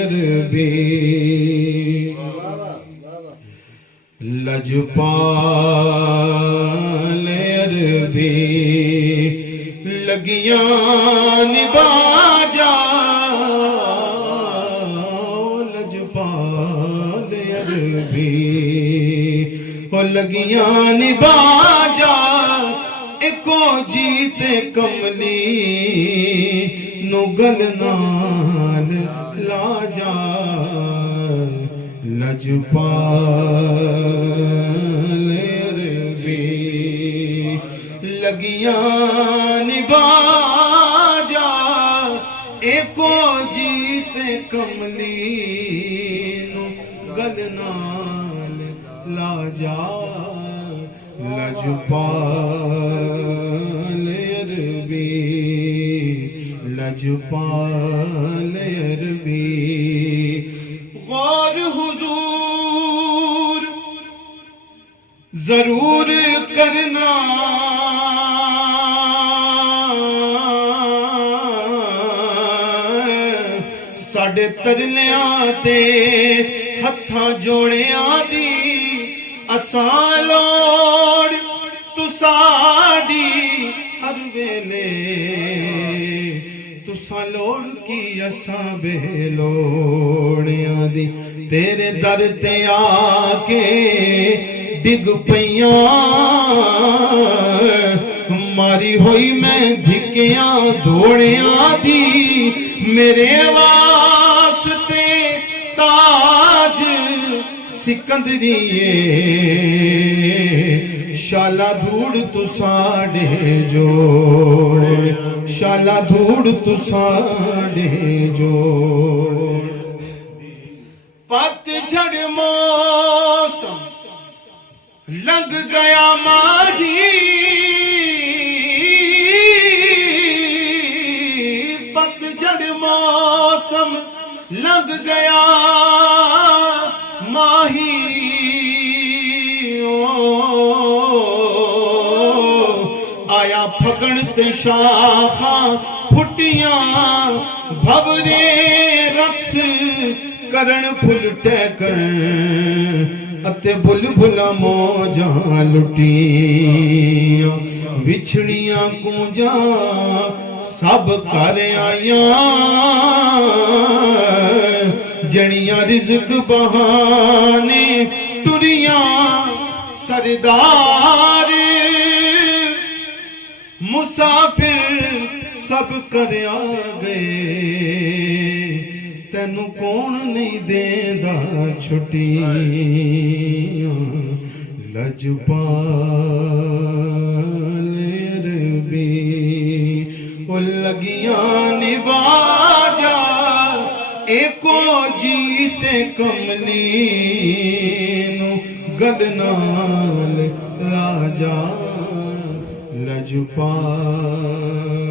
अरबी लजपाल अरबी लगियां निबाजा लजपाल अरबी ओ लगियां निबाजा एको जीते कमली नु गल नाल लाजा लजपाल अरबी लगियां निबाजा एको जीते कमली नु गल नाल लाजा लजपाल अरबी लजपाल अरबी गौर हुजूर जरूर करना साडे तरलियां ते हत्थां जोड़ियां दी असां लोड़ तुसाडी हर वेले तुसां लोड़ की असां बेलोड़ियां दी तेरे दर ते आके डिग पईयां मारी होई मैं धिकियां दौड़ियां दी मेरे वास्ते ताज सिकंदरिए शाला धूड़ तू साडे जोड़ शाला धूड़ तू साडे जोड़ पतझड़ मौसम लंघ गया माही पतझड़ मौसम लंघ गया माही आया फगण ते शाखा फुटियां भवरे रक्स करण फुल टैकन अते बुलबुला मौजां लुटियां विछड़ियां कूंजां सब कर आइयां जड़ियां रिज़्क बहाने टुरियां सरदार मुसाफिर सब कर आ गए तैनू कौन नहीं देंदा छुट्टियां लजपाल अरबी ओ लगियां निबाजा एको जीते कमली नु गल नाल राजा लजपाल